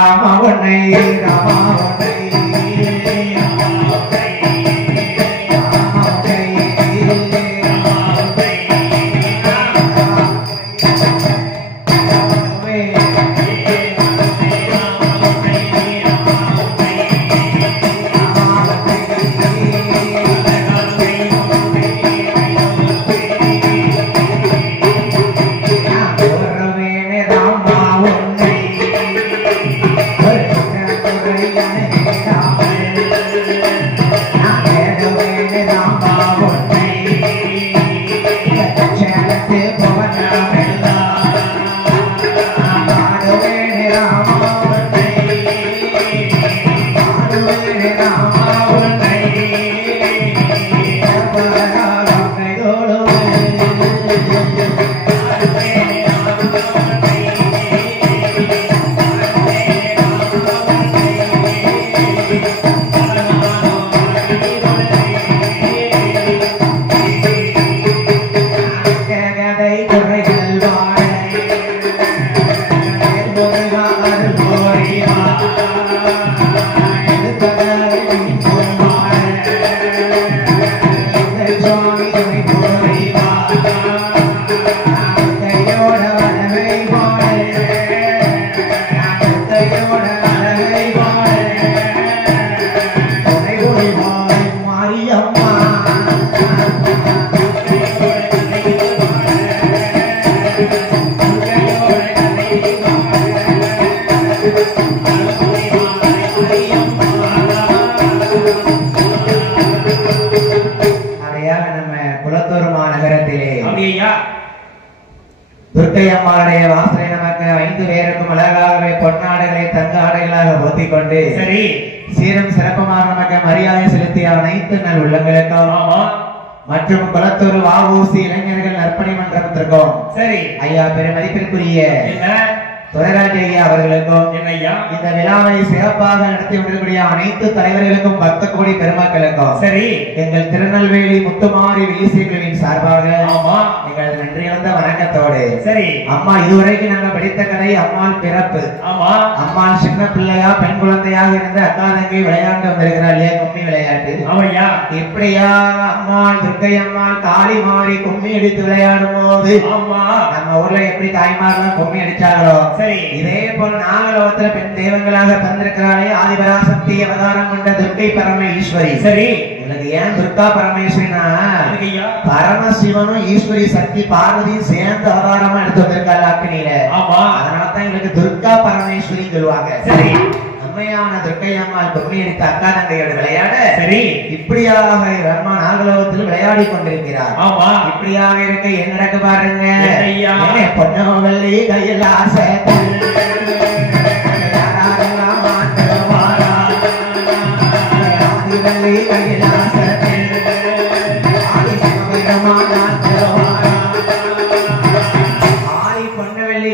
ராமவனை ராமவனை துர்க்கை அம்மாளுடைய வாசனை நமக்கு 5 பேருக்கும் அழகாகவே பொன்னாடைகளை தங்க ஆடைகளாக போத்திக் கொண்டு சரி சீரும் சிறப்புமாக நமக்கு மரியாதை செலுத்திய அனைத்து நல் உள்ளங்களுக்கும் மற்றும் குளத்தூர் வாவூசி இளைஞர்கள் நற்பணி மன்றத்திற்கும் சரி ஐயா பெருமதிப்பிற்குரிய துரைராஜ் ஐயா அவர்களுக்கும் இந்த விழாவை சிறப்பாக நடத்தி கொண்டிருக்கூடிய அனைத்து தலைவர்களுக்கும் 10 கோடி பெருமக்களுக்கும் சரி எங்கள் திருநெல்வேலி முத்துமாரி விழிசீர்களின் சார்பாக எங்கள் நன்றி வந்த வணக்கத்தோடு சரி அம்மா இதுவரைக்கும் நாங்க படித்த கதை அம்மாள் பிறப்பு அம்மாள் சின்ன பிள்ளையா பெண் குழந்தையாக இருந்து அக்கா தங்கை விளையாண்டு வந்திருக்கிறாள் இல்லையா கும்மி விளையாட்டு இப்படியா அம்மாள் துர்க்கை அம்மாள் காளி மாறி கும்மி அடித்து விளையாடும் போது நம்ம ஊர்ல எப்படி தாய்மாரெல்லாம் கும்மி அடிச்சாங்களோ இதே போல நாகலோகத்துல பெண் தெய்வங்களாக பிறந்திருக்கிறாளே ஆதிபராசக்தி அவதாரம் கொண்ட துர்க்கை பரமேஸ்வரி சரி உங்களுக்கு ஏன் துர்கா பரமேஸ்வரினா பரமசிவனும் ஈஸ்வரி சக்தி பார்வதியும் சேர்ந்து அவதாரமா எடுத்து வந்திருக்காள் அக்னியில அதனாலதான் எங்களுக்கு துர்கா பரமேஸ்வரி சொல்லுவாங்க சரி அம்மையான துர்க்கை அம்மாள் கும்மி அடித்த அக்கா தங்கையோட விளையாட சரி இப்படியாக ரம்மா நாகலோகத்தில் விளையாடி கொண்டிருக்கிறார் இப்படியாக இருக்க என்ன நடக்க பாருங்க பொன்னவல்லி கையில் ஆசை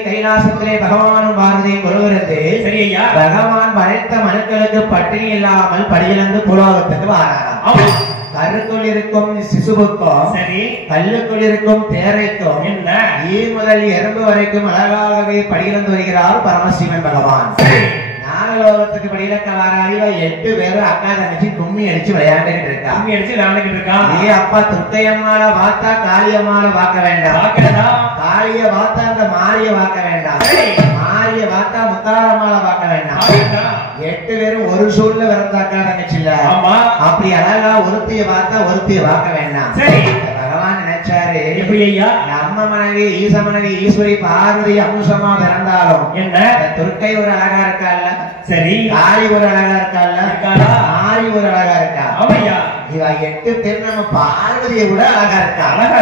கைலாசத்திலே பகவானும் பார்வதியும் கொள்கிறது சரியா பகவான் படைத்த மனுக்களுக்கு பட்டினி இல்லாமல் படியிலிருந்து புலோகத்துக்கு வராராம் கருக்குள் இருக்கும் சிசுவுக்கும் சரி கல்லுக்குள் இருக்கும் தேரைக்கும் ஈ முதல் எறும்பு வரைக்கும் அழகாகவே படியிலிருந்து வருகிறார் பரமசிவன் பகவான் நாகலோகத்துக்கு படியிலக்க வராளிவ 8 பேரும் அக்கா தங்கச்சி கும்மி அடிச்சு விளையாண்டுகிட்டு இருக்கா கும்மி அடிச்சு விளையாண்டுகிட்டு இருக்கா ஏ அப்பா துர்க்கை அம்மாள பார்த்தா காளி அம்மாள பார்க்க வேண்டாம் காளிய பார்த்தா அந்த மாரிய பார்க்க வேண்டாம் மாரிய பார்த்தா முத்தாரம்மாள பார்க்க வேண்டாம் 8 பேரும் ஒரு சூழ்ல விரந்த அக்கா தங்கச்சி இல்ல அப்படி அழகா ஒருத்திய பார்த்தா ஒருத்திய பார்க்க வேண்டாம் சரி பகவான் நினைச்சாரு எப்படி ஐயா நம்ம மனைவி ஈச மனைவி ஈஸ்வரி பார்வதி அம்சமா பிறந்தாலும் என்ன துர்க்கை ஒரு அழகா இருக்கால சரி காளி ஒரு அழகா இருக்கால மாரி ஒரு அழகா இருக்கா ஆமையா இவ 8 பேர் நம்ம பார்வதியை விட அழகா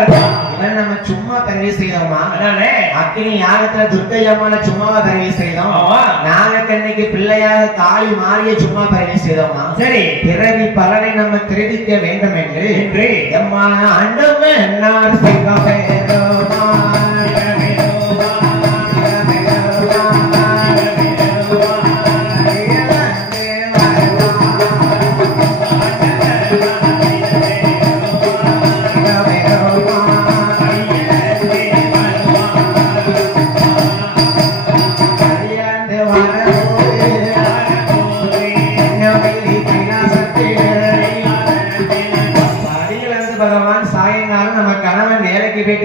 இருக்கா இவன் நம்ம சும்மா தருவி செய்தோமா அக்னி யாகத்துல துர்க்கை அம்மான சும்மாவா தருவி செய்தோம் நாகக்கண்ணைக்கு பிள்ளையாக காளி மாறிய சும்மா தருவி செய்தோமா சரி பிறவி பலனை நம்ம தெரிவிக்க வேண்டும் என்று எம்மா அண்டமே என்னார் செய்தோமா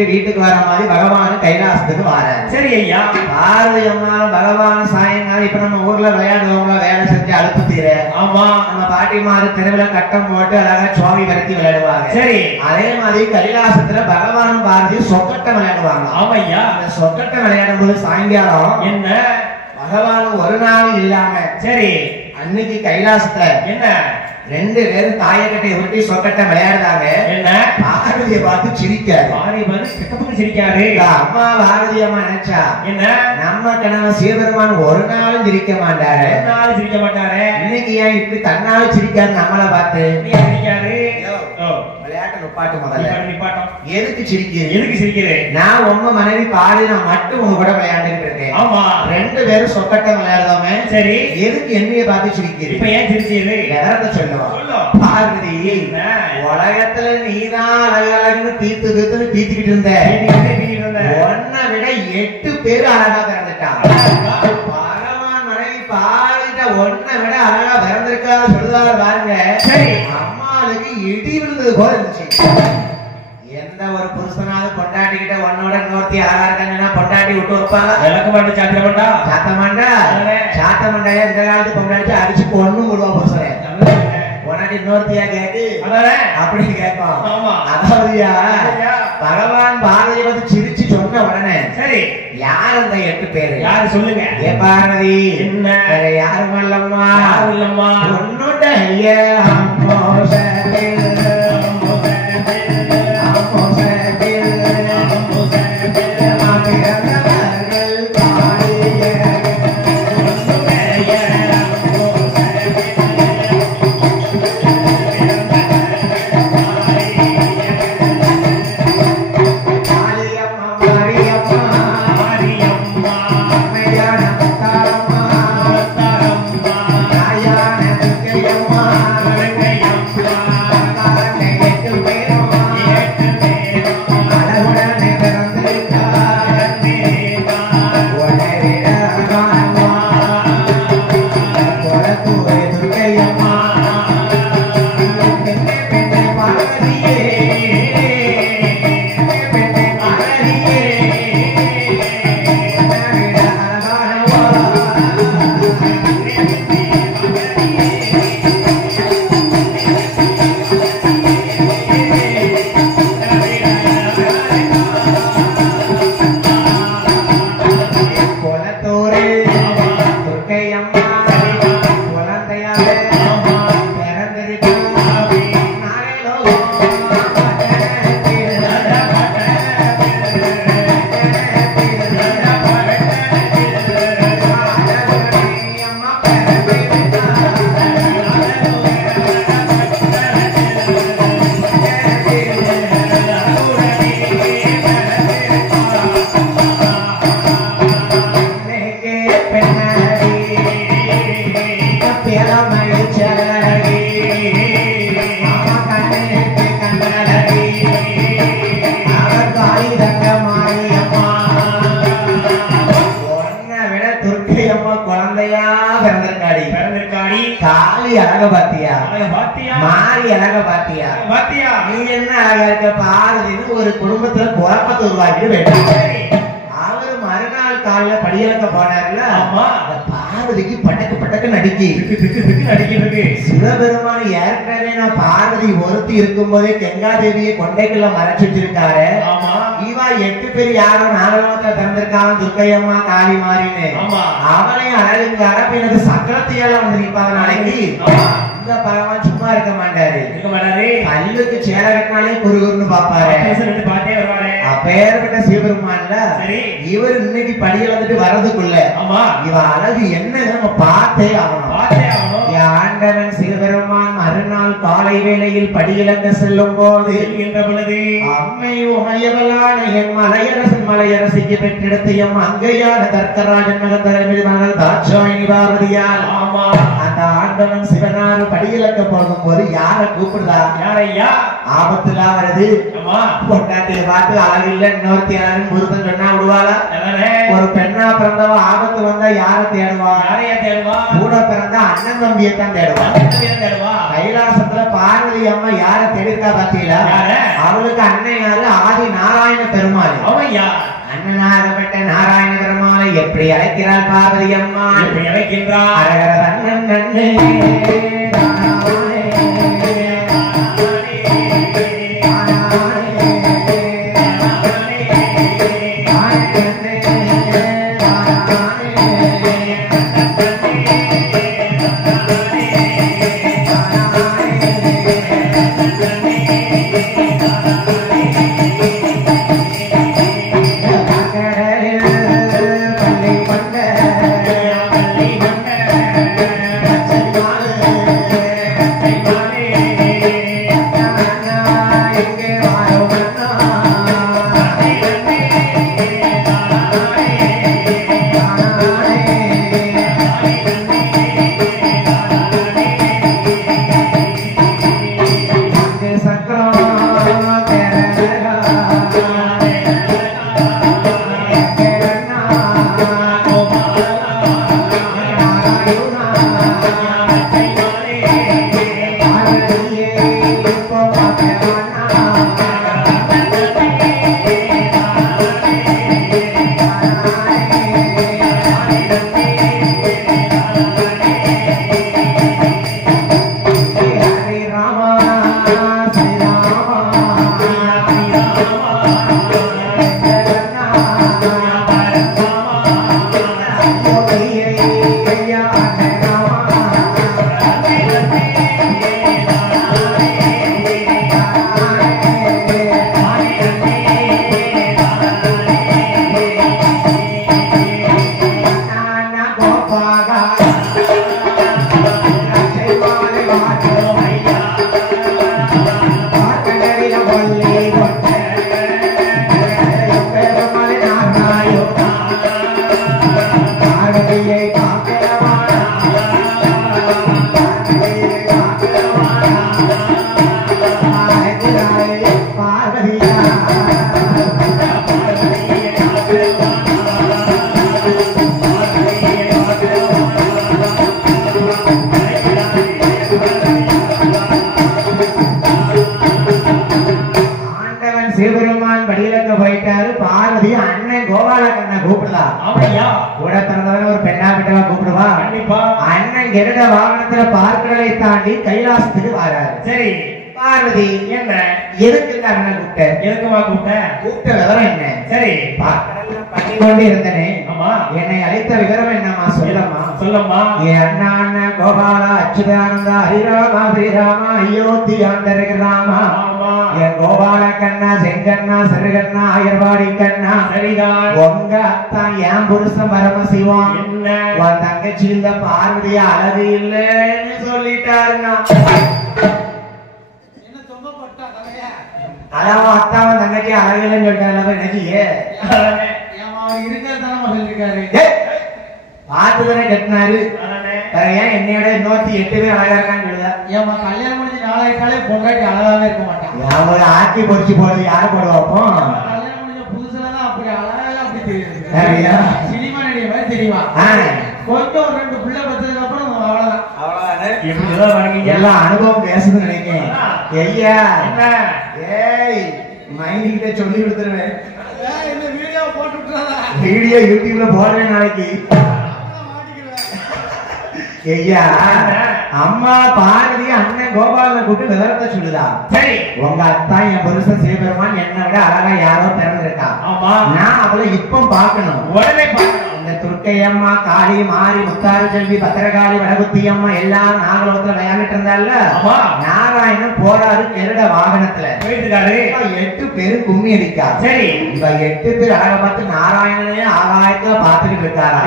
வீட்டுக்கு வர மாதிரி பகவான் கைலாசத்துக்கு வராரு. சரி ஐயா. பார்வதி அம்மா பகவான் சாயங்காலம் இப்ப நம்ம ஊர்ல விளையாடுவோங்க, வேலை செஞ்சு அழுப்பு தீர. ஆமா. நம்ம பாட்டிமாரு தெருவுல கட்டம் போட்டு அழகா சுவாமி வரைக்கும் விளையாடுவாங்க. சரி. அதே மாதிரி கைலாசத்துல பகவான் பாரதி சொக்கட்டம் விளையாடுவாங்க. ஆமையா. அந்த சொக்கட்டம் விளையாடும் போது சாயங்காலம் என்ன பகவான் ஒரு நாள் இல்லாம சரி அன்னைக்கு கைலாசத்துல என்ன 2 பேரும் தாயக்கட்டை உருட்டி சொக்கட்டம் விளையாடுறாங்க. என்ன பார்வதியை பார்த்து சிரிக்காரு. பார்வதி பார்த்து கிட்டப்பட்டு சிரிக்காரு. அம்மா பார்வதி அம்மா நினைச்சா என்ன நம்ம கணவன் சிவபெருமான் ஒரு நாளும் சிரிக்க மாட்டாரு, ஒரு நாளும் சிரிக்க மாட்டாரு. இன்னைக்கு ஏன் இப்படி தன்னால சிரிக்காரு நம்மள பார்த்து சிரிக்காரு? விளையாட்டு நிப்பாட்டு முதல்ல. எதுக்கு சிரிக்கிறேன்? எதுக்கு சிரிக்கிறேன்? நான் உங்க மனைவி பாடி நான் மட்டும் உங்க கூட விளையாண்டுட்டு இருக்கேன். ஆமா 2 பேரும் சொக்கட்டம் விளையாடுறோமே. சரி எதுக்கு என்னைய பார்த்து சிரிக்கிறேன்? இப்ப ஏன் சிரிக்கிறீங்க? நேரத்தை சொல்லுவா. பார்வதி உலகத்துல நீதான் அழகழகுன்னு தீத்துக்கிட்டு இருந்த. ஒன்ன விட 8 பேரு அழகா பிறந்துட்டான். பகவான் மனைவி பாடிட்ட ஒன்ன விட அழகா பிறந்திருக்கா சொல்லுவாரு பாருங்க. சரி அம்மாளுக்கு இடி விழுந்தது போல இருந்துச்சு. எந்த ஒரு புருஷனாவது பொண்டாட்டிக்கிட்ட ஒன்னோட இன்னொருத்தி அழகா இருக்காங்கன்னா பொண்டாட்டி விட்டு வைப்பாங்க? விளக்க மாட்டேன். சாத்த மாட்டா இந்த காலத்து பொண்டாட்டி அடிச்சு பொண்ணு விடுவா புருஷனை. உனக்கு இன்னொருத்தியா கேட்டு அப்படின்னு கேட்பான். அதாவதுயா பகவான் பாரதியை பத்தி சிரிச்சு சொன்ன உடனே சரி யார் அந்த 8 பேரு? யாரு சொல்லுங்க? ஏ பார்வதி என்ன யாரும் இல்லம்மா, யாரும் இல்லம்மா ஒன்னுடைய காளி அழக பாத்தியா, மாறி அழக பாத்தியா, நீ என்ன அழகா இருக்க பாருன்னு ஒரு குடும்பத்துல குழப்பத்தை உருவாக்கிட்டு வேண்டாம். அவரு மறுநாள் காலையில படியலக்க போனாருல, பார்வதிக்கு பட்டக்கு நடிக்கு. சிவபெருமான ஏற்கனவே நான் பார்வதி ஒருத்தி இருக்கும் போதே கங்காதேவியை கொண்டைக்குள்ள மறைச்சு வச்சிருக்காரு. இவா 8 பேர் யாரும் நாடகத்தை திறந்திருக்காங்க, துர்க்கையம்மா காளி மாறின்னு. அவனையும் அழகுங்கார எனக்கு சக்கரத்தையால வந்து நிற்பாங்க. நாளைக்கு இந்த பகவான் சும்மா இருக்க மாட்டாரு. கல்லுக்கு சேர கட்டினாலே குறுகுறுன்னு பாப்பாரு. அப்பேற்பட்ட சிவபெருமான்ல இவர் இன்னைக்கு படியில வந்துட்டு வர்றதுக்குள்ள இவ அழகு என்ன நம்ம பார்த்தே ஆகணும். ஆண்டவன் சிவபெருமான் மறுநாள் காலை வேளையில் படியிலங்க செல்லும் போது அம்மை உமையவளான என் மலையரசிக்கு பெற்றெடுத்த எம் அங்கையான தர்க்கராஜன் மகன் தாட்சாயினி பார்வதியால் அந்த ஆண்டவன் சிவனார் படியிலக்க போகும் போது யார கூப்பிடுறா? யாரையா? ஆபத்துலாம் வருது. பொண்டாட்டியை பார்த்து அழகு இல்ல இன்னொருத்தி யாரும் புருஷன் சொன்னா விடுவாளா? ஒரு பெண்ணா பிறந்தவ ஆபத்து வந்தா யார தேடுவா? கூட பிறந்த அண்ணன் தம்பியத்தான் தேடுவா. கைலாசத்துல பார்வதி அம்மா யார தேடிருக்கா பாத்தீங்களா? அவளுக்கு அண்ணன் யாரு? ஆதி நாராயண பெருமாள். அண்ணனாகப்பட்ட நாராயண பெருமாளை எப்படி அழைக்கிறாள் பார்வதி அம்மா? எப்படி அழைக்கின்றார்? அண்ணன் நன்னே வாகனத்துல பார்க்கடலை தாண்டி கைலாசத்துக்கு வராரு. சரி பார்வதி என்ன எதுக்கு அண்ணன் கூப்பிட்ட? எதுக்குமா கூப்பிட்ட விவரம் என்ன? சரி பார்க்கடல பண்ணி கொண்டு இருந்தனே. ஆமா என்னை அழைத்த விவரம் என்னமா? சொல்லம்மா. என் அண்ணா அண்ணன் கோபாலா அச்சுதானந்தா ஹரிராமா ஸ்ரீராமா அயோத்தி ஆண்டராமா என் கோபால கண்ணா செங்கண்ணா சிறுகண்ணா ஆயர்வாடி கண்ணா. சரிதான். உங்க அத்தான் என் புருஷன் பரமசிவம் என்ன உன் தங்கச்சி இந்த பார்வதியா அழகு இல்லைன்னு சொல்லிட்டாருன்னா அதான் அத்தாவன் தங்கச்சி அழகு இல்லைன்னு சொல்லிட்டாரு. நினைச்சியே இருக்காரு பாத்துதானே கட்டினாரு. ஏன் என்னையோட இன்னொருத்தி 8 பேர் அழகா இருக்கான்னு சொல்லுதா? ஏமா கல்யாணம் முடிஞ்சு நாளாயிட்டாலே பொண்டாட்டி அழகாவே இருக்க மாட்டான். அவங்கள ஆக்கி பொறிச்சு போடுறது யாரு போடுவாப்போ? கல்யாணம் முடிஞ்ச புதுசுலதான் அப்படி அழகா அப்படி தெரியுது. சினிமா நடிகை மாதிரி தெரியுமா? கொஞ்சம் ஒரு 2 பிள்ளை பத்ததுக்கு அப்புறம் அவ்வளவுதான். எல்லாம் அனுபவம் பேசுதுன்னு நினைக்கிறேன். ஐயா ஏய் மைண்டிகிட்ட சொல்லி கொடுத்துருவேன். வீடியோ யூடியூப்ல போடுறேன் நாளைக்கு. ஐயா அம்மா பார்வதி அண்ணன் கோபாலனை கூப்பிட்டு விவரத்தை சொல்லுதா? சரி உங்க அத்தா என் புருஷன் சிவபெருமான் என்னை விட அழகா யாரோ பிறந்திருக்கா. நான் அவளை இப்ப பாக்கணும். உடனே இந்த துர்க்கையம்மா காளி மாறி முத்தாறு செல்வி பத்திரகாளி வடகுத்தி அம்மா எல்லாரும் நாகலோகத்துல விளையாண்டுட்டு இருந்தால நாராயணன் போறாரு கெருட வாகனத்துல 8 பேரு கும்மி அடிக்கா. சரி இவ 8 பேர் அழக பார்த்து நாராயணனே ஆகாயத்துல பாத்துக்கிட்டு இருக்காரா.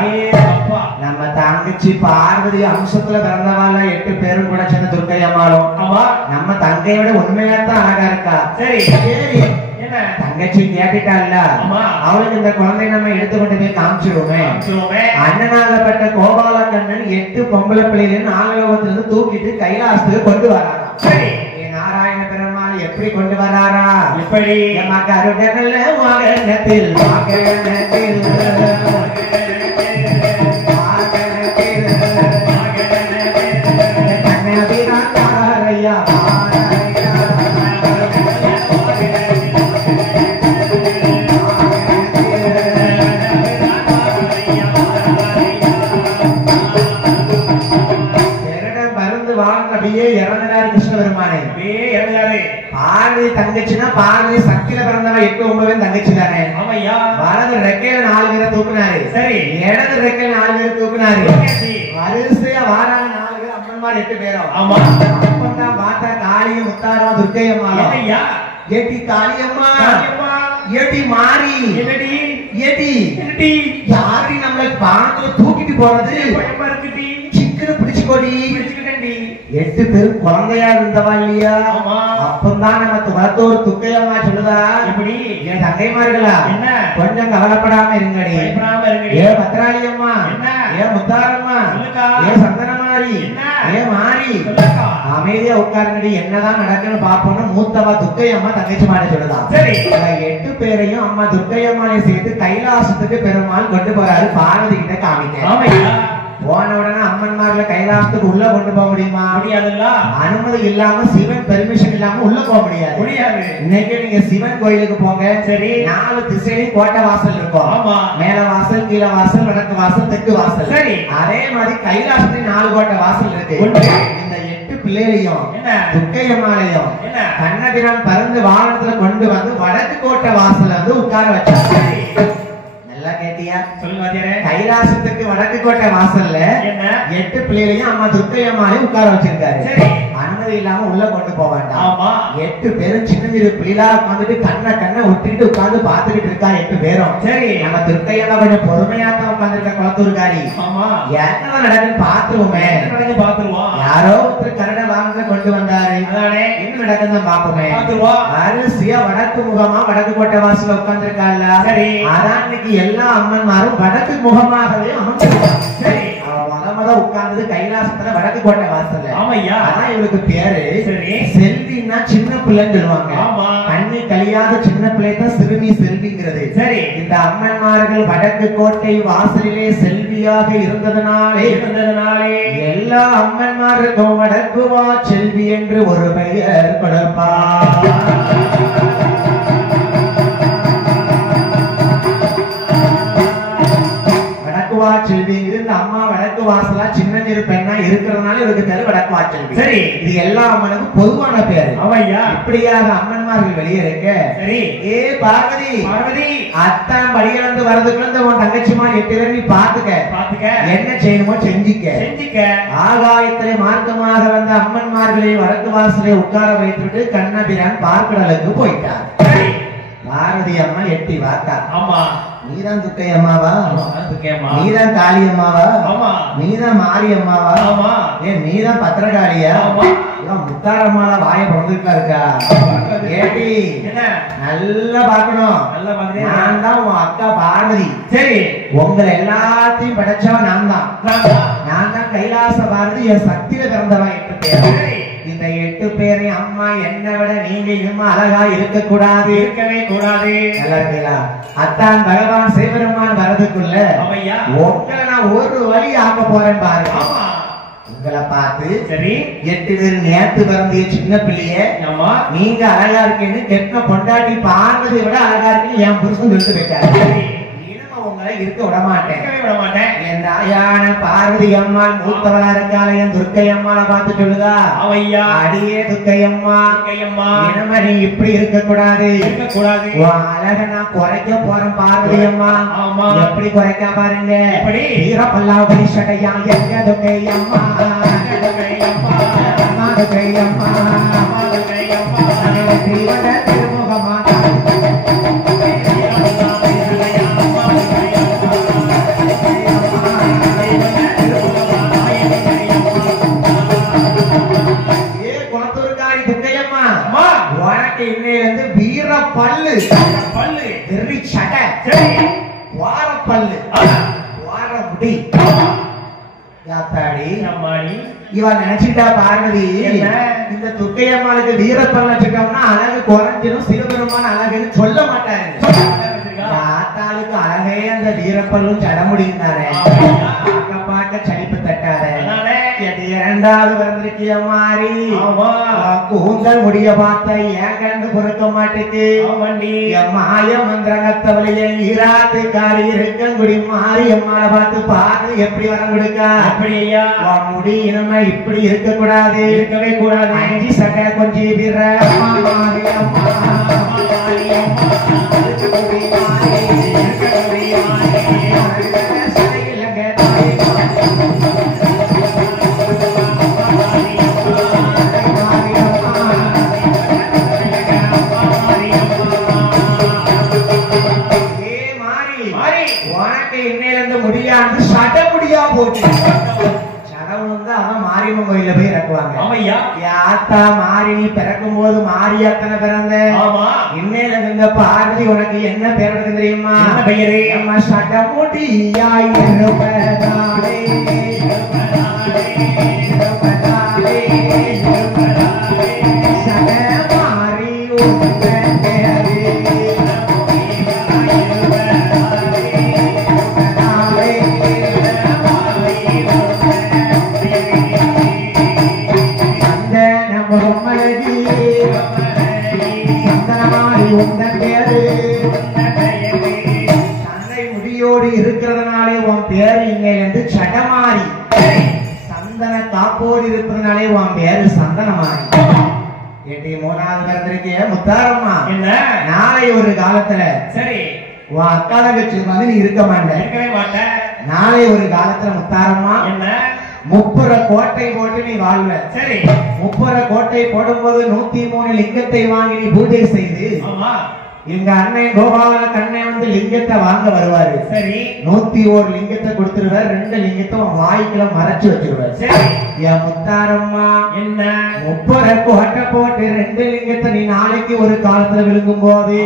நம்ம தங்கச்சி பார்வதி அம்சத்துல பிறந்தவாள் 8 பேரும் கூட சின்ன துர்க்கை அம்மாளும் நம்ம தங்கையோட உண்மையாத்தான் அழகா இருக்கா. சரி சரி தங்கச்சி கேட்டுட்டாள்ல அவளுக்கு இந்த குழந்தை நம்ம எடுத்துக்கொண்டு போய் காமிச்சிடுவோமே. அண்ணனாகப்பட்ட கோபால கண்ணன் 8 பொம்பளை பிள்ளைகள் நாகலோகத்திலிருந்து தூக்கிட்டு கைலாசத்துக்கு கொண்டு வராங்க. சரி நாராயண பெருமாள் எப்படி கொண்டு வராரா? எப்படி? கருடநல்ல வாகனத்தில் பார்வதி தங்கச்சினா பார்வதி சக்தியில பிறந்தவ 8 9 தங்கச்சி தானே. வலது ரெக்கையில 4 பேரை தூக்குனாரு. சரி, இடது ரெக்கையில 4 பேரை தூக்குனாரு. வரிசையா வாராங்க 4 பேர் அம்மன்மார் 8 பேரும். ஆமா, அப்பதான் பார்த்தா காளியும் முத்தாரம் துர்க்கையம்மாளும். ஏட்டி காளியம்மா, ஏட்டி மாறி, ஏட்டி யாரி நம்மள பானத்துல தூக்கிட்டு போறது? சிக்கன பிடிச்சுக்கோடி. 8 பேரும் குழந்தையா இருந்தவா இல்லையா? அப்பந்தான் நம்ம துவத்தூர் துர்க்கையம்மா சொல்லுதா, இப்படி என் தங்கைமார்களா கொஞ்சம் கவலைப்படாம இருங்கடி. ஏ பத்ராளி அம்மா, ஏ முத்தாரம்மா, ஏ சந்தனமாரி, ஏ மாறி அமைதியா உட்காருங்கடி, என்னதான் நடக்குன்னு பாப்போம்னு மூத்தவா துர்க்கையம்மா தங்கச்சி மாட சொல்லுதான். சரி, 8 பேரையும் அம்மா துர்க்கையம்மாளையும் சேர்த்து கைலாசத்துக்கு பெருமாள் கொண்டு போறாரு. பார்வதி கிட்ட காமிக்க போன உடனே அம்மன்மார்ல கைலாசத்துக்கு உள்ள கொண்டு போக முடியுமா? முடியாதுல்ல. அனுமதி இல்லாம சிவன் பெர்மிஷன் இல்லாம உள்ள போக முடியாது. இன்னைக்கு நீங்க சிவன் கோயிலுக்கு போங்க. சரி, 4 திசையிலும் கோட்டை வாசல் இருக்கும். ஆமா, மேல வாசல், கீழ வாசல், வடக்கு வாசல், தெற்கு வாசல். சரி, அதே மாதிரி கைலாசத்துல 4 கோட்டை வாசல் இருக்கு. இந்த 8 பிள்ளைகளையும் துர்க்கையம்மாளையும் கண்ணபிரான் பறந்து வாகனத்துல கொண்டு வந்து வடக்கு கோட்டை வாசல் வந்து உட்கார வச்சாங்க. கேட்டியா? கைலாசத்துக்கு வடக்கு கோட்டை வாசல்ல 8 பிள்ளைகளையும் அம்மா துர்க்கையம்மாளையும் உட்கார வச்சிருக்காரு. சரி, அனுமதி இல்லாம உள்ள கொண்டு போக வேண்டாம். 8 பேரும் சின்ன சிறு பிள்ளைகளா உட்காந்துட்டு கண்ணை விட்டுட்டு உட்கார்ந்து பாத்துக்கிட்டு இருக்கா 8 பேரும். சரி, நம்ம துர்க்கையம்மா கொஞ்சம் பொறுமையா தான் உட்கார்ந்துருக்க குளத்தூர்காரி. என்னதான் நடக்குன்னு பாத்துருவோமே. யாரோ ஒருத்தர் கரட வாகனத்தை கொண்டு வந்தாரு. என்ன நடக்குதுன்னு பாப்போமே. அரிசியா வடக்கு முகமா வடக்கு கோட்டை வாசல்ல உட்கார்ந்துருக்காள். சரி, அதான் இன்னைக்கு எல்லா அம்மன்மாரும் வடக்கு முகமாகவே அமர்ந்திருக்காங்க. சரி, முத உட்கார்ந்தது கைலாசத்துல வடக்கு கோட்டை வாசல்ல. ஆமையா, அதான் இவளுக்கு பேரு. சரி, செல்வின்னா சின்ன பிள்ளைன்னு சொல்லுவாங்க. கண்ணி கழியாத சின்ன பிள்ளை தான் சிறுமி செல்விங்கிறது. சரி, இந்த அம்மன்மார்கள் வடக்கு கோட்டை வாசலிலே செல்வியாக இருந்ததனாலே எல்லா அம்மன்மாருக்கும் வடக்குவா செல்வி என்று ஒரு பெயர் கொடுப்பார். செல்வி இந்த அம்மா வடக்கு வாசலா சின்ன சிறு பெண்ணா இருக்கிறதுனால இவருக்கு பேரு வடக்கு வாசல். சரி, இது எல்லா அம்மனுக்கும் பொதுவான பேரு. அவையா, இப்படியாக அம்மன்மார்கள் வெளியே இருக்க. சரி, ஏ பார்வதி, அத்தான் படியிலிருந்து வரதுக்குள்ள உன் தங்கச்சிமா 8 பேர் நீ பாத்துக்க என்ன செய்யணுமோ செஞ்சிக்க. ஆகாயத்திலே மார்க்கமாக வந்த அம்மன்மார்களை வடக்கு வாசலை உட்கார வைத்துட்டு கண்ணபிரான் பார்க்கடலுக்கு போயிட்டார். பார்வதி அம்மா எட்டி வாக்கா. ஆமா, நீதான் துர்க்கை அம்மாவா? நீதான் காளி அம்மாவா? நீதான் மாரி அம்மாவா? நீதான் பத்திரகாளியா? முத்தாரம்மால வாய பிறந்துட்டா இருக்கா? ஏட்டி நல்லா பாக்கணும். நான் தான் உன் அக்கா பார்வதி. சரி, உங்களை எல்லாத்தையும் படைச்சவன் நான் தான் கைலாச பார்வதி. என் சக்தியில பிறந்தவன் 8 பேர். இந்த 8 பேரையும் அம்மா என்ன விட நீங்க இன்னும் அழகா இருக்கவே கூடாது. நல்லா இருக்கீங்களா? அத்தான் பகவான் சிவபெருமான் வரதுக்குள்ள உங்களை நான் ஒரு வழி ஆக்க போறேன் பாருங்க. உங்களை பார்த்து, சரி, 8 பேர் நேத்து பிறந்திய சின்ன பிள்ளைய நீங்க அழகா இருக்கீங்கன்னு கெட்ட பொண்டாட்டி பார்வதி விட அழகா இருக்குன்னு என் புருஷன் சொல்லிட்டு போயிட்டாரு. உங்களை இருக்க விட மாட்டேன். என் தாயான பார்வதி அம்மாள் மூத்தவளா இருக்காளே என் துர்க்கை அம்மாளை பார்த்து சொல்லுதா, அவையா அடியே துர்க்கை அம்மா, இனிமே நீ இப்படி இருக்க கூடாது. அழக நான் குறைக்க போறேன் பார்வதி அம்மா. எப்படி குறைக்க பாருங்க. வீரப்பல்லாவரி சடையா எங்க துர்க்கை அம்மா, துர்க்கை அம்மா திருமுகமா இன்னையிலிருந்து வீர பல்லு வெறி சடை வார பல்லு வார முடி யாத்தாடி இவன் நினைச்சிட்டா பார்வதி இந்த துர்க்கையம்மாளுக்கு வீரப்பன் வச்சுட்டோம்னா அழகு குறைஞ்சிடும், சிவபெருமான அழகுன்னு சொல்ல மாட்டாரு. ஆத்தாளுக்கு அழகே அந்த வீரப்பல்லும் சட முடியுந்தாரு. பார்க்க பார்க்க சலிப்பு தட்டாரு. இரண்டாவது வந்திருக்கிய மாறி கூந்தல் முடிய பார்த்த ஏன் கண்டு பொறுக்க மாட்டேக்கு மாய மந்திரத்தவளைய ஈராத்துக்காரி இருக்கங்குடி மாறி அம்மாவை பார்த்து பார்த்து எப்படி வரம் கொடுக்கா அப்படியா முடி இனமா இப்படி இருக்க கூடாது, இருக்கவே கூடாது. அஞ்சி சட்டை கொஞ்சம் வீர முடியாது சட முடியா போட்டு மாரியம்மன் கோயில போய் இறக்குவாங்க. யாத்தா மாறி நீ பிறக்கும் போது மாரியாத்தனை பிறந்த இன்னையில இருந்த பார்வதி உனக்கு என்ன பேர் தெரியுமா? பெயரே அம்மா சடமுடியாய் இருக்கிறதுனாலே உன் பேரு இங்க சடமாரி, சந்தன காப்போடு இருப்பதனாலே உன் பேரு சந்தனமாரி. மூணாவது பிறந்திருக்கிய முத்தாரம்மா நாளை ஒரு காலத்துல சரி உன் அக்கா தங்கச்சி வந்து நீ இருக்க மாட்ட. நாளை ஒரு காலத்துல முத்தாரம்மா என்ன முப்புற கோட்டை போட்டு நீ வாழ்வ. சரி முப்புற கோட்டை போடும் போது 103 லிங்கத்தை வாங்கி நீ பூஜை செய்து எங்க அண்ணன் கோபால கண்ணன் வந்து லிங்கத்தை வாங்க வருவாரு. சரி 101 லிங்கத்தை கொடுத்துருவார், 2 லிங்கத்தை வாய்க்குள்ள மறைச்சு வச்சிருவார். சரி என் முத்தாரம்மா என்ன முப்புற கோட்டை போட்டு 2 லிங்கத்தை நீ நாளைக்கு ஒரு காலத்துல விழுங்கும் போது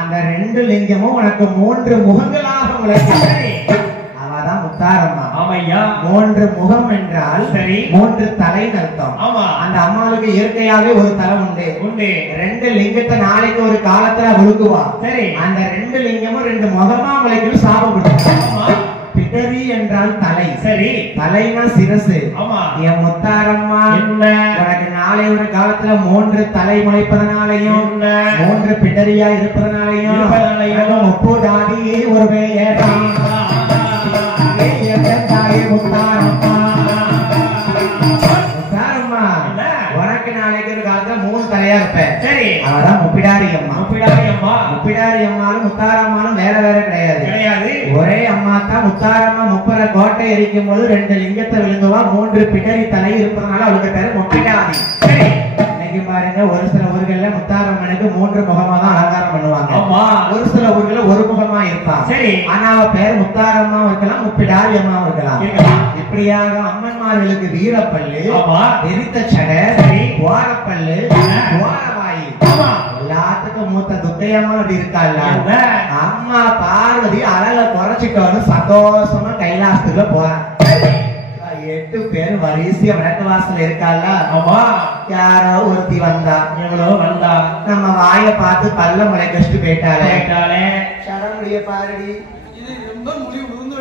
அந்த 2 லிங்கமும் உனக்கு 3 முகங்களாக முளைக்கும். அவதான் முத்தாரம்மா. 3 முகம் என்றால் சரி 3 தலை அர்த்தம். அந்த அம்மாவுக்கு இயற்கையாவே ஒரு தலை உண்டு. 2 லிங்கத்தை நாளைக்கு ஒரு காலத்துல விழுங்குவா. சரி அந்த 2 லிங்கமும் 2 முகமா முளைக்கும் சாபம். பிடரி என்றால் தலை. சரி தலைனா சிரசு. என் முத்தாரம்மா உனக்கு நாளை ஒரு காலத்துல 3 தலை முளைப்பதனாலையும் 3 பிடரியா இருப்பதனாலையும் 30 ஒரு பெயராம் உனக்கு நாளைக்கு ஒரு காலத்துல 3 தலையா இருப்பேன். சரி அவதான் முப்பிடாரி அம்மா. முப்பிடாரி அம்மாலும் முத்தாரம்மாலும் வேற வேற கிடையாது, ஒரே அம்மா தான். முத்தாரம்மா முப்பற கோட்டை எரிக்கும் போது 2 லிங்கத்தை விழுங்குவா, 3 பிடரி தலை இருப்பதனால அவளுக்கு பேரு முப்பிடாரி. சரி பாருங்க ஒரு சில ஊர்கள்ல முத்தாரம்மனுக்கு 3 முகமா தான் அலங்காரம் பண்ணுவாங்க. ஒரு சில ஊர்கள்ல ஒரு முகமா இருப்பான். சரி ஆனா அவ பேர் முத்தாரம்மா இருக்கலாம், முப்பிடாரி அம்மா இருக்கலாம். இப்படியாக அம்மன்மார்களுக்கு வீரப்பல்லு, எரித்த சடை, ஓரப்பல்லு, ஓரவாயி, எல்லாத்துக்கும் மூத்த துர்க்கையம்மா அப்படி இருக்காள். அம்மா பார்வதி அழக குறைச்சிட்டோன்னு சந்தோஷமா கைலாசத்துக்குள்ள போறான். 8 பேர் வரிசையா வடக்கு வாசல் இருக்கால. யாரோ ஒருத்தி வந்தா, எவ்வளவு வந்தா, நம்ம வாய பார்த்து பல்ல முறை கஷ்டு போயிட்டாலே. சடமுடிய பாருடி, இது ரொம்ப முடி உருந்து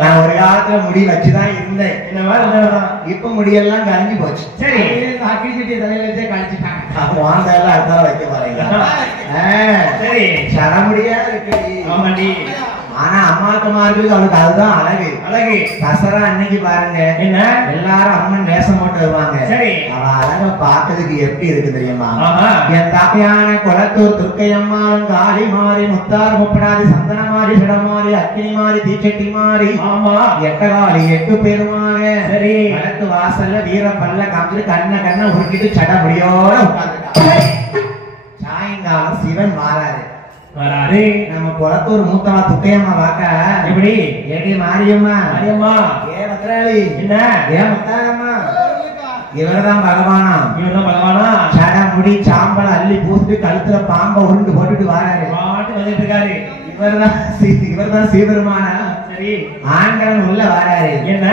நான் ஒரு காலத்துல முடி வச்சுதான் இருந்தேன். இந்த மாதிரி இப்ப முடியெல்லாம் கரைஞ்சி போச்சு. சரி அக்கி சட்டிய தலையில வச்சே கழிச்சுட்டாங்க. வாந்தெல்லாம் அதுதான் வைக்க பாருங்க. சரி சடமுடியா இருக்கு. ஆனா அம்மாக்குமார்களுக்கு அவளுக்கு அதுதான் அழகு. தசரா அன்னைக்கு பாருங்க என்ன எல்லாரும் அம்மன் வேஷம் போட்டு வருவாங்க. சரி அவ அழக பாக்குறதுக்கு எப்படி இருக்கு தெரியுமா? என் தாயான குளத்தூர் துர்க்கையம்மாளும் காளி மாறி முத்தார் முப்படாதி சந்தன மாறி சிடமாறி அக்கினி மாறி தீச்சட்டி மாறி 8 காளி 8 பேருமாக. சரி வடக்கு வாசல்ல வீரப்பல்ல காமிச்சிட்டு கண்ண உருக்கிட்டு சட முடியோட உட்கார்ந்துட்டாங்க. சாயங்காலம் சிவன் மாறாரு. நம்ம குளத்தூர் மூத்தவா துர்க்கையம்மா வாக்க எப்படி ஏடி மாரியம்மா ஏ பத்ராளி என்ன ஏ முத்தாரம்மா இவர்தான் பகவானா சட முடி சாம்பல் அள்ளி பூசிட்டு கழுத்துல பாம்ப உருண்டு போட்டுட்டு வராரு. இவர்தான் சீதருமானா. சரி ஆண்டவன் உள்ள வராரு. என்ன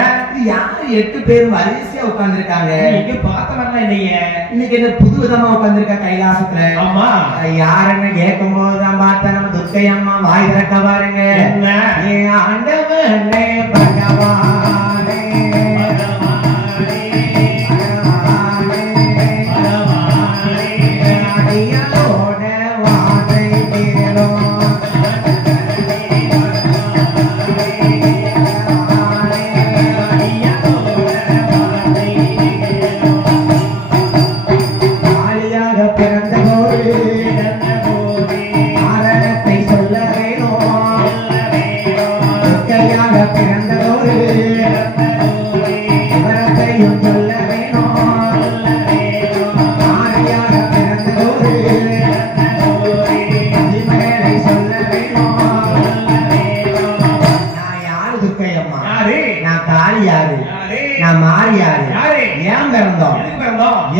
யாரு 8 பேரும் வரிசையா உட்கார்ந்துருக்காங்க. இங்க பார்த்தவங்க இல்லையே. இன்னைக்கு என்ன புது விதமா உட்கார்ந்துருக்கா கைலாசத்துல. ஆமா யாருன்னு கேட்கும் போதுதான் பார்த்தா நம்ம துர்க்கை அம்மா வாய் திறக்க பாருங்க. ஆண்டவனே பகவானே அடியோட வாதை கேளும்.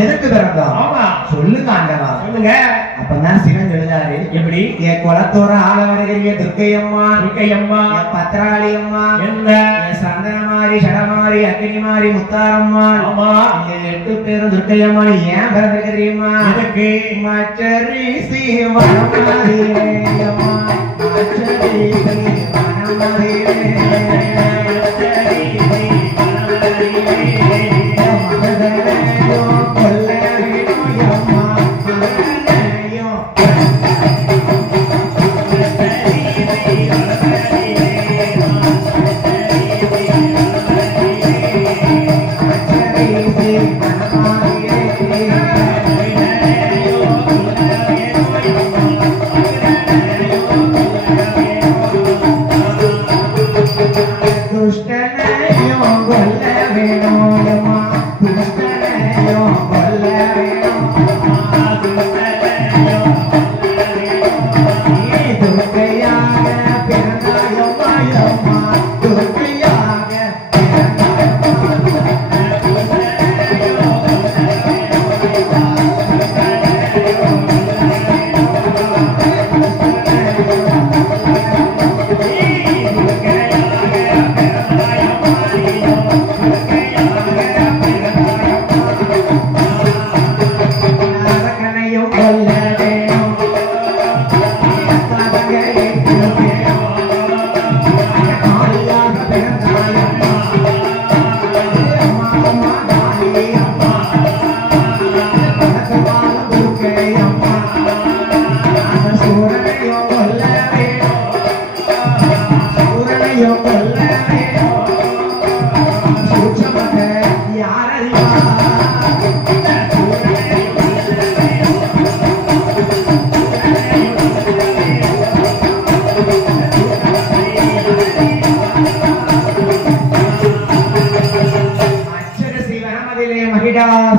எதுக்கு பிறந்தோம் சொல்லுங்க ஆண்டவா சொல்லுங்க. அப்பதான் சிவன் எழுதாரு. எப்படி என் குலத்தோர ஆள வருகிறீங்க துர்க்கை அம்மா. துர்க்கை அம்மா பத்திராளி அம்மா என்ன சந்தனமாரி சடமாரி அக்கினிமாரி முத்தாரம்மா. ஆமா இங்க 8 பேரும் துர்க்கை அம்மா. ஏன் பிறந்திருக்கிறீமா? எதுக்கு மச்சரிசி வனமாரியே அம்மா மச்சரிசி வனமாரியே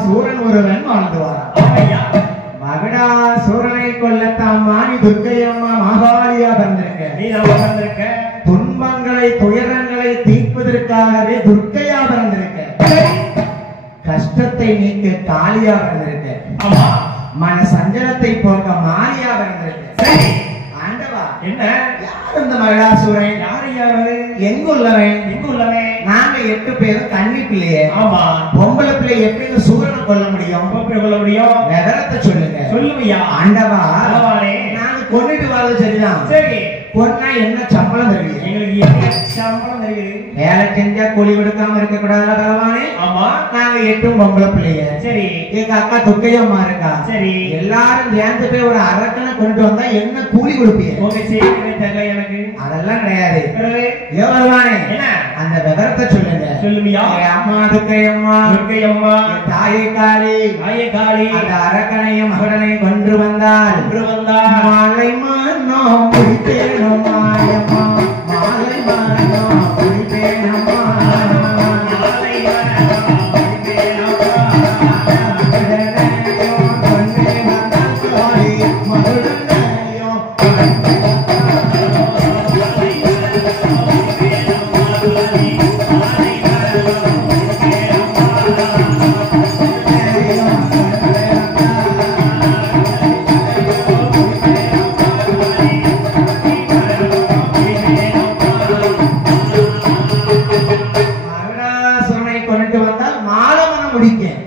சூரன் ஒருவன் வாழ்ந்துவார். மகிடாசூரனை கொல்லத்தான் மாணி துர்க்கை அம்மா மாகாளியா பிறந்திருக்க. துன்பங்களை துயரங்களை தீர்ப்பதற்காகவே துர்க்கையா பிறந்திருக்க. கஷ்டத்தை நீக்க காளியா பிறந்திருக்க. மன சஞ்சலத்தை போக்க மாரியா பிறந்திருக்க. ஆண்டவா என்ன யார் இந்த மகிடாசூரன்? யாரு யாரு? எங்குள்ளவன்? நாங்க 8 பேரும் கன்னி பிள்ளையே. ஆமா பொம்பளை பிள்ளை எப்படி சூரனை கொல்ல முடியும்? விவரத்தை சொல்லுங்க. சொல்லுவியா? ஆண்டவா நாங்க கொண்டுட்டு வரது சரிதான். சரி கொன்னா என்ன சம்பளம் தருவீங்க? எங்களுக்கு என்ன சம்பளம் தருவீங்க? வேலை செஞ்சா கூலி கொடுக்காம இருக்க கூடாதுல பகவானே. ஆமா நாங்க 8 பொம்பளை பிள்ளைய. சரி எங்க அக்கா துர்க்கையம்மா இருக்கா. சரி எல்லாரும் சேர்ந்து போய் ஒரு அரக்கனை கொண்டு வந்தா என்ன கூலி கொடுப்பீங்க? தெரியல எனக்கு. அதெல்லாம் கிடையாது. பகவானே என்ன அந்த விவரத்தை சொல்லுங்க. சொல்லுவியா? அம்மா துர்க்கையம்மா தாயை காளி அந்த அரக்கனையும் மகனையும் கொன்று வந்தால் மாலை மன்னோ முடித்தேனும் மாயம்மா மாலை மன்னோ முடித்தேனம்மா முடிப்பேன்.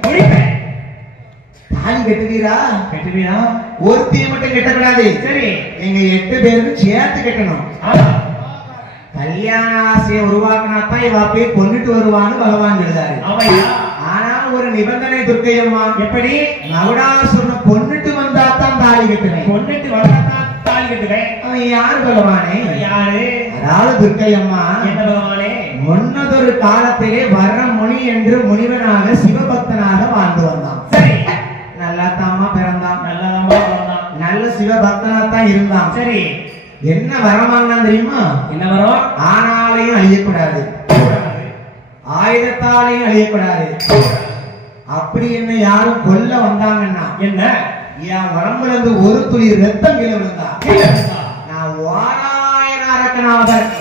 தாலி கட்டுவீரா? கட்டுவீரா? ஒருத்தியை மட்டும் கட்டக்கூடாது. சரி, எங்க 8 பேருக்கும் சேர்த்து கட்டணும். கல்யாண ஆசையை உருவாக்கினாத்தான் இவ போய் கொண்டுட்டு வருவான்னு பகவான் எழுதாரு. ஆனால் ஒரு நிபந்தனை துர்க்கையம்மா. எப்படி? மகுடாசுரனை கொண்டுட்டு வந்தாத்தான் தாலி கட்டுவேன். கொண்டுட்டு வந்தாத்தான் தாலி கட்டுவேன். அவன் யாரு பகவானே? யாரு? அதாவது துர்க்கையம்மா, என்ன பகவானே? முன்னதொரு காலத்திலே வரமுனி என்று முனிவனாக சிவபக்தனாக வாழ்ந்து வந்தான். சரி, நல்லா தாமா பிறந்தான். நல்ல சிவபக்தனாத்தான் இருந்தான். சரி, என்ன வரம் வாங்கினான் தெரியுமா? என்ன வரம்? ஆனாலையும் அழியக்கூடாது, ஆயுதத்தாலையும் அழியக்கூடாது. அப்படி என்ன யாரும் கொல்ல வந்தாங்கன்னா என்ன, என் வரம்புல இருந்து ஒரு துளி ரத்தம் கீழே விழுந்தா நான் வாராயனாரக்கனாவதற்கு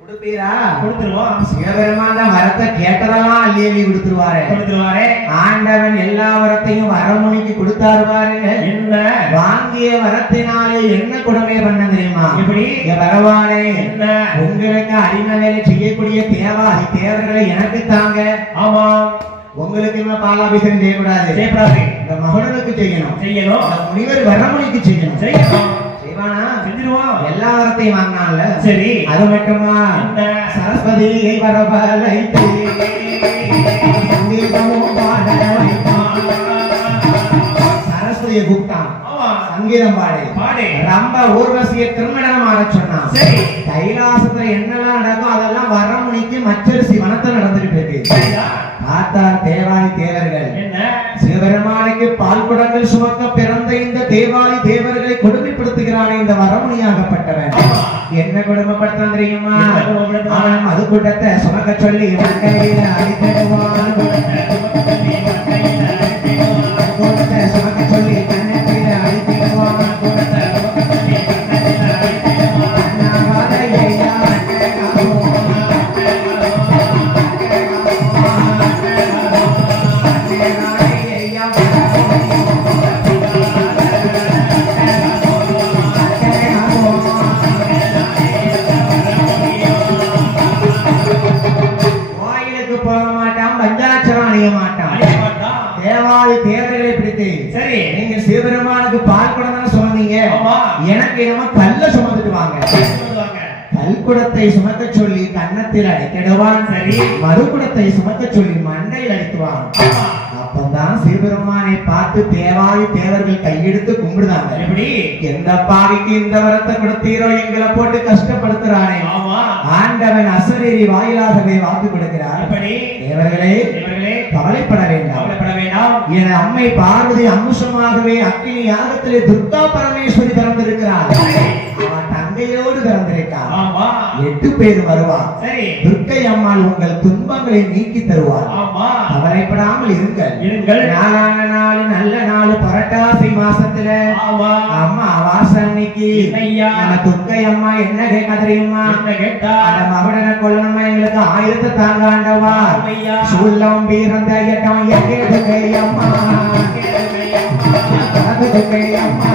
கொடுப்பீரா? கொடுத்துருவோம். சிவபெருமான் தான் வரத்தை கேட்டதெல்லாம் அள்ளி கொடுத்துருவாரு. ஆண்டவன் எல்லா வரத்தையும் வரமுனிக்கு கொடுத்தாரு பாருங்க. என்ன வாங்கிய வரத்தினாலே என்ன கொடுமை பண்ண தெரியுமா? எப்படி? பகவானே, என்ன உங்களுக்கு அடிமை வேலை செய்யக்கூடிய தேவாதி தேவர்களை எனக்கு தாங்க. ஆமா, உங்களுக்கு பாலாபிஷேகம் செய்யக்கூடாது. இந்த மகனுக்கு செய்யணும். முனிவர் வரமுனிக்கு செய்யணும். எல்லா வரத்தையும் வாங்கினால. சரி, அது மட்டுமா? சரஸ்வதியை வரவழைத்து சரஸ்வதியை கூப்பிட்டான். சங்கீதம் பாடு. ரொம்ப ஊர்வசிய திருமணம் ஆக சொன்னான். சரி, கைலாசத்துல என்னெல்லாம் நடக்கும் அதெல்லாம் வரமுனிக்கு மச்சரிசி வனத்தில் நடந்துட்டு இருக்கு. பார்த்தார் தேவாதி தேவர்கள். சிவபெருமானுக்கு பால் குடங்கள் சுமக்க பிறந்த இந்த தேவாதி தேவர்களை கொடுமைப்படுத்துகிறானே இந்த வரமுனியாகப்பட்டவன். என்ன கொடுமைப்படுத்தான் தெரியுமா? அவன் மது கூட்டத்தை சுமக்க சொல்லி கையில அடித்தடுவான். கூட்டத்தை சுமக்க சொல்லி கண்ணத்தில அடித்திடுவான். தேவர்களை பிடித்து. சரி, நீங்க சிவபெருமானுக்கு பால் குடம் சொன்னீங்க, எனக்கு என்னமோ கல்ல சுமந்துட்டு வாங்க. கல்குடத்தை சுமக்க சொல்லி கன்னத்தில் அடிக்கிடுவான். சரி, மறுகுடத்தை சுமக்க சொல்லி மண்டையில் அடித்துவான். அப்பதான் சிவபெருமானை பார்த்து தேவாதி தேவர்கள் கையெடுத்து கும்பிடுதாங்க. எப்படி? எந்த பாவிக்கு இந்த வரத்தை கொடுத்தீரோ, எங்களை போட்டு கஷ்டப்படுத்துறானே. ஆண்டவன் அசரீரி வாயிலாகவே வாக்கு கொடுக்கிறார். தேவர்களே கவலைப்பட வேண்டாம். என் அம்மை பார்வதி அம்சமாகவே அக்கினி யாகத்திலே துர்கா பரமேஸ்வரி பிறந்திருக்கிறார். அவன் தங்கையோடு பிறந்திருக்கார். 8 பேர் வருவார். துர்க்கை அம்மாள் உங்கள் துன்பங்களை நீக்கி தருவார். கவலைப்படாமல் இருங்கள். நாளான நாள் நல்ல நாள் புரட்டாசி மாசத்துல அம்மா வாசன்னைக்கு நம்ம துர்க்கை அம்மா என்ன கேட்க தெரியுமா? அந்த மகடனை கொல்லணுமா, எங்களுக்கு ஆயுதத்தை தாங்க ஆண்டவா. சூழம் வீரந்த இடம் எங்கே துர்க்கை அம்மா, துர்க்கை அம்மா,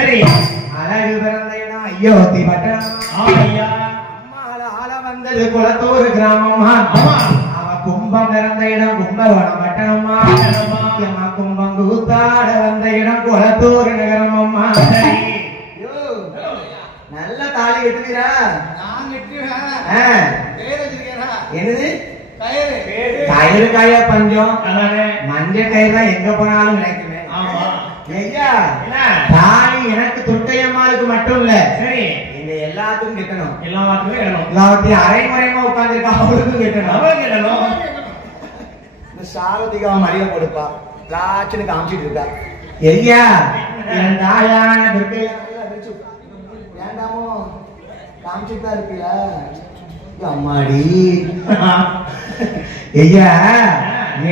சரி அழகு பிறந்த இடம் அயோத்தி பட்டணம். ஆமையா அம்மால ஆள வந்தது குளத்தூர் கிராமமா. ஆமா அவ கும்பம் பிறந்த இடம் கும்பகோணம் பட்டணமா. பட்டணமா. கும்பம் கூத்தாட வந்த இடம் குளத்தூர் நகரமம்மா. சரி ஐயோ, நல்ல தாலி கட்டுவீரா? என்னது கயிறு காய பஞ்சம் அதானே மஞ்ச கயிறு தான் எங்க போனாலும் கிடைக்குமே. ஆமா ஐயா என்ன தாலி எனக்கு துட்டையம்மாளுக்கு மட்டும் இல்ல, சரி எங்க எல்லாத்துக்கும் கட்டணும். எல்லா வாக்குமே வேணும் எல்லாத்தையும் அரைமுறையமா உட்கார்ந்துருக்கா அவளுக்கும் கட்டணும். அவங்க வேணும் இந்த சாரதிகா மரியாதை கொடுப்பா ராட்சனு காமிச்சிட்டு இருக்கா. ஐயா என் தாயான துர்க்கையா வேண்டாமோ காமிச்சிட்டு தான் இருப்பியா? அம்மாடி ஐயா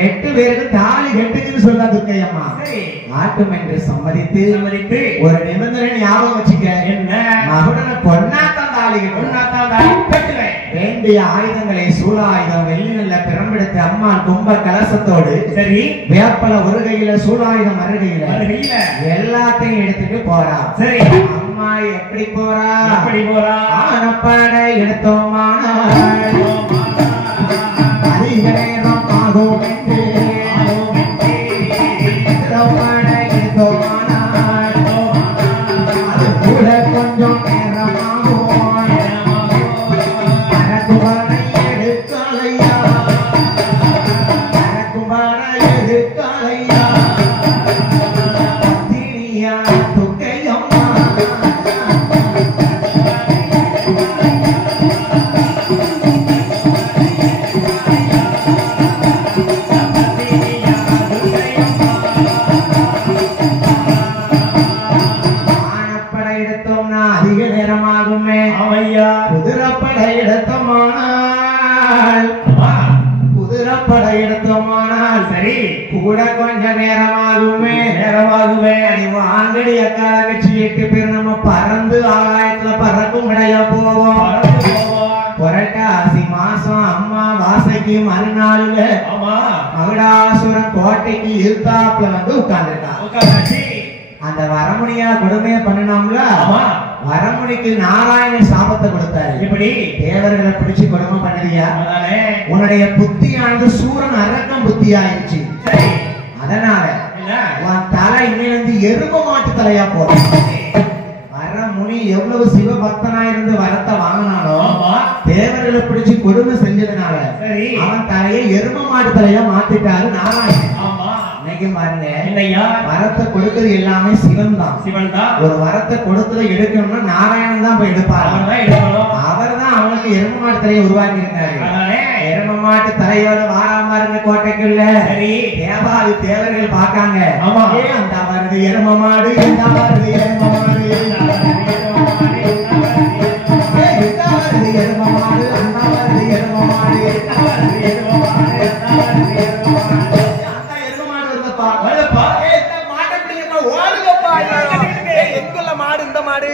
8 பேருக்கு தாலி கட்டுக்குன்னு சொல்றா துர்க்கையம்மா. சரி ஆட்டும் என்று சம்மதித்து சம்மதித்து ஒரு நிபந்தனை ஞாபகம் வச்சுக்க. என்ன மகுடனை பொன்னாத்தான் தாலி கட்டணும். பொன்னாத்தான் தாலி கட்டுவேன். வேண்டிய ஆயுதங்களை சூலாயுதம் வெள்ளி நல்ல பிறம்பெடுத்து அம்மா கும்ப கலசத்தோடு சரி வேப்பல ஒரு கையில சூலாயுதம் மறுகையில வருகையில எல்லாத்தையும் எடுத்துட்டு போறா. சரி அம்மா எப்படி போறா? எப்படி போறா? ஆனப்பட எடுத்தோமானால் அதிக நேரம் ஆகும் என்று எடுத்தோமானால் அது கூட கொஞ்சம் நேரம் ஆகும். பரக்குவனை எடுக்கலையா, பரக்குவனை எடுக்கலையா, பத்தினியா துக்கையம்மா. ஆனப்படை எடுத்தோம்னா அதிக நேரமாகுமே. ஆமையா குதிரைப்படை எடுத்தோமானால் குதிரைப்படை எடுத்தோமானால் சரி கூட கொஞ்ச நேரமாகுமே. நேரமாகுமே. அடி வாங்கடி அக்கா தங்கச்சி 8 பேர் நம்ம பறந்து ஆகாயத்துல பறக்கும் இடையா போவோம். பறந்து போவோம். புரட்டாசி மாசம் அம்மா வாசைக்கு மறுநாளுல ஆமா மகுடாசுரன் கோட்டைக்கு இருத்தாப்புல வந்து உட்கார்ந்துருக்கா. உட்கார்ந்தாச்சு. அந்த வரமுனியா கொடுமையை பண்ணினோம்ல, ஆமா வரமுனிக்கு நாராயணன் சாபத்தை கொடுத்தாரு. எப்படி தேவர்களை பிடிச்சு கொடுமை பண்ணுறியா? அதானே உன்னுடைய புத்தியானது சூரன் அரக்கம் புத்தி ஆயிடுச்சு. சரி அதனால என்ன உன் தலை இன்னிலிருந்து எருமை மாட்டு தலையா போடும். வரமுனி எவ்வளவு சிவபக்தனா இருந்து வரத்தை வாங்கினானோ ஆமா தேவர்களை பிடிச்சு கொடுமை செஞ்சதுனால சரி அவன் தலையை எருமை மாட்டு தலையா மாத்திட்டாரு நாராயணன். ஆமா இன்னைக்கு பாருங்க, என்னையா வரத்தை கொடுக்கிறது எல்லாமே சிவன் தான். சிவன் தான் ஒரு வரத்தை கொடுத்ததை எடுக்கணும்னா நாராயணன் தான் போய் எடுப்பாரு. அவன் தான் எடுக்கணும். அவர் தான் அவனுக்கு எருமை மாட்டு தலையை உருவாக்கி இருக்காரு. அதானே எருமை மாட்டு தலையோட வாராமாருங்க கோட்டைக்குள்ள சரி தேவாதி தேவர்கள் பார்க்காங்க. ஆமா. அந்த வருது எருமை மாடு, இந்த வருது எருமை மாடு, இந்த வருது எருமை மாடு, அந்த வருது எருமை மாடு, அந்த எருமை மாடு வருதப்பா. வருதப்பா. மாட்டை பிடிங்கப்பா, ஓடுங்கப்பா. எங்குள்ள மாடு இந்த மாடு